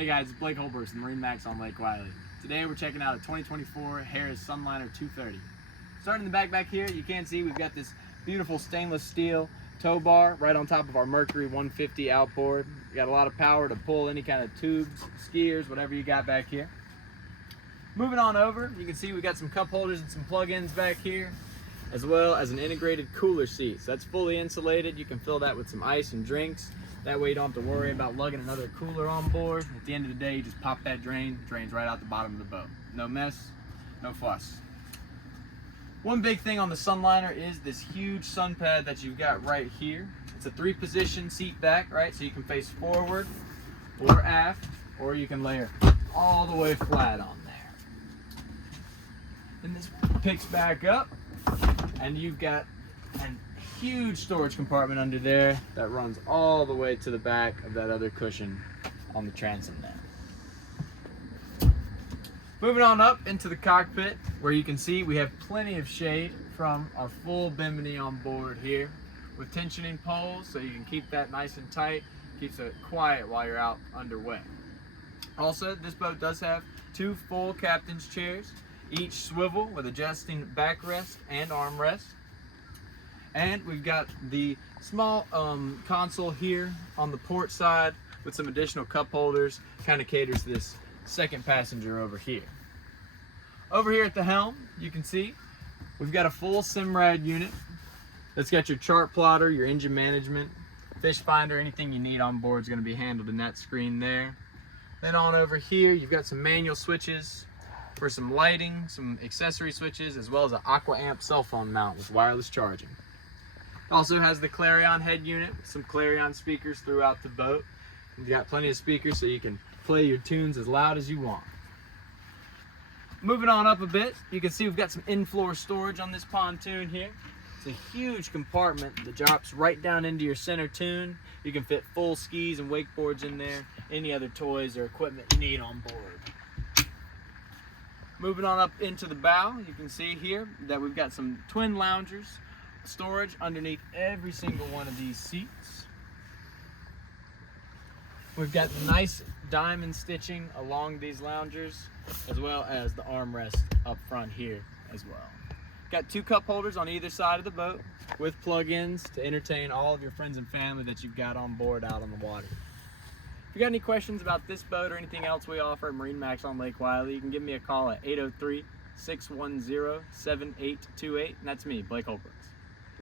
Hey guys, it's Blake Holberts from MarineMax on Lake Wylie. Today we're checking out a 2024 Harris Sunliner 230. Starting in the back here, you can see we've got this beautiful stainless steel tow bar right on top of our Mercury 150 outboard. We got a lot of power to pull any kind of tubes, skiers, whatever you got back here. Moving on over, you can see we got some cup holders and some plug-ins back here, as well as an integrated cooler seat. So that's fully insulated. You can fill that with some ice and drinks. That way you don't have to worry about lugging another cooler on board. At the end of the day, you just pop that drain, drains right out the bottom of the boat. No mess, no fuss. One big thing on the Sunliner is this huge sun pad that you've got right here. It's a 3-position seat back, right? So you can face forward or aft, or you can lay her all the way flat on there. Then this picks back up, and you've got an huge storage compartment under there that runs all the way to the back of that other cushion on the transom there. Moving on up into the cockpit, where you can see we have plenty of shade from our full bimini on board here with tensioning poles, so you can keep that nice and tight, keeps it quiet while you're out underway. Also, this boat does have 2 full captain's chairs, each swivel with adjusting backrest and armrest. And we've got the small console here on the port side with some additional cup holders, kind of caters to this second passenger over here. Over here at the helm, you can see we've got a full Simrad unit that's got your chart plotter, your engine management, fish finder, anything you need on board is going to be handled in that screen there. Then on over here, you've got some manual switches for some lighting, some accessory switches, as well as an Aqua Amp cell phone mount with wireless charging. It also has the Clarion head unit with some Clarion speakers throughout the boat. You've got plenty of speakers so you can play your tunes as loud as you want. Moving on up a bit, you can see we've got some in-floor storage on this pontoon here. It's a huge compartment that drops right down into your center tune. You can fit full skis and wakeboards in there, any other toys or equipment you need on board. Moving on up into the bow, you can see here that we've got some twin loungers, storage underneath every single one of these seats. We've got nice diamond stitching along these loungers, as well as the armrest up front here as well. Got 2 cup holders on either side of the boat with plug-ins to entertain all of your friends and family that you've got on board out on the water. If you got any questions about this boat or anything else we offer at MarineMax on Lake Wylie, you can give me a call at 803-610-7828, and that's me, Blake Holbert.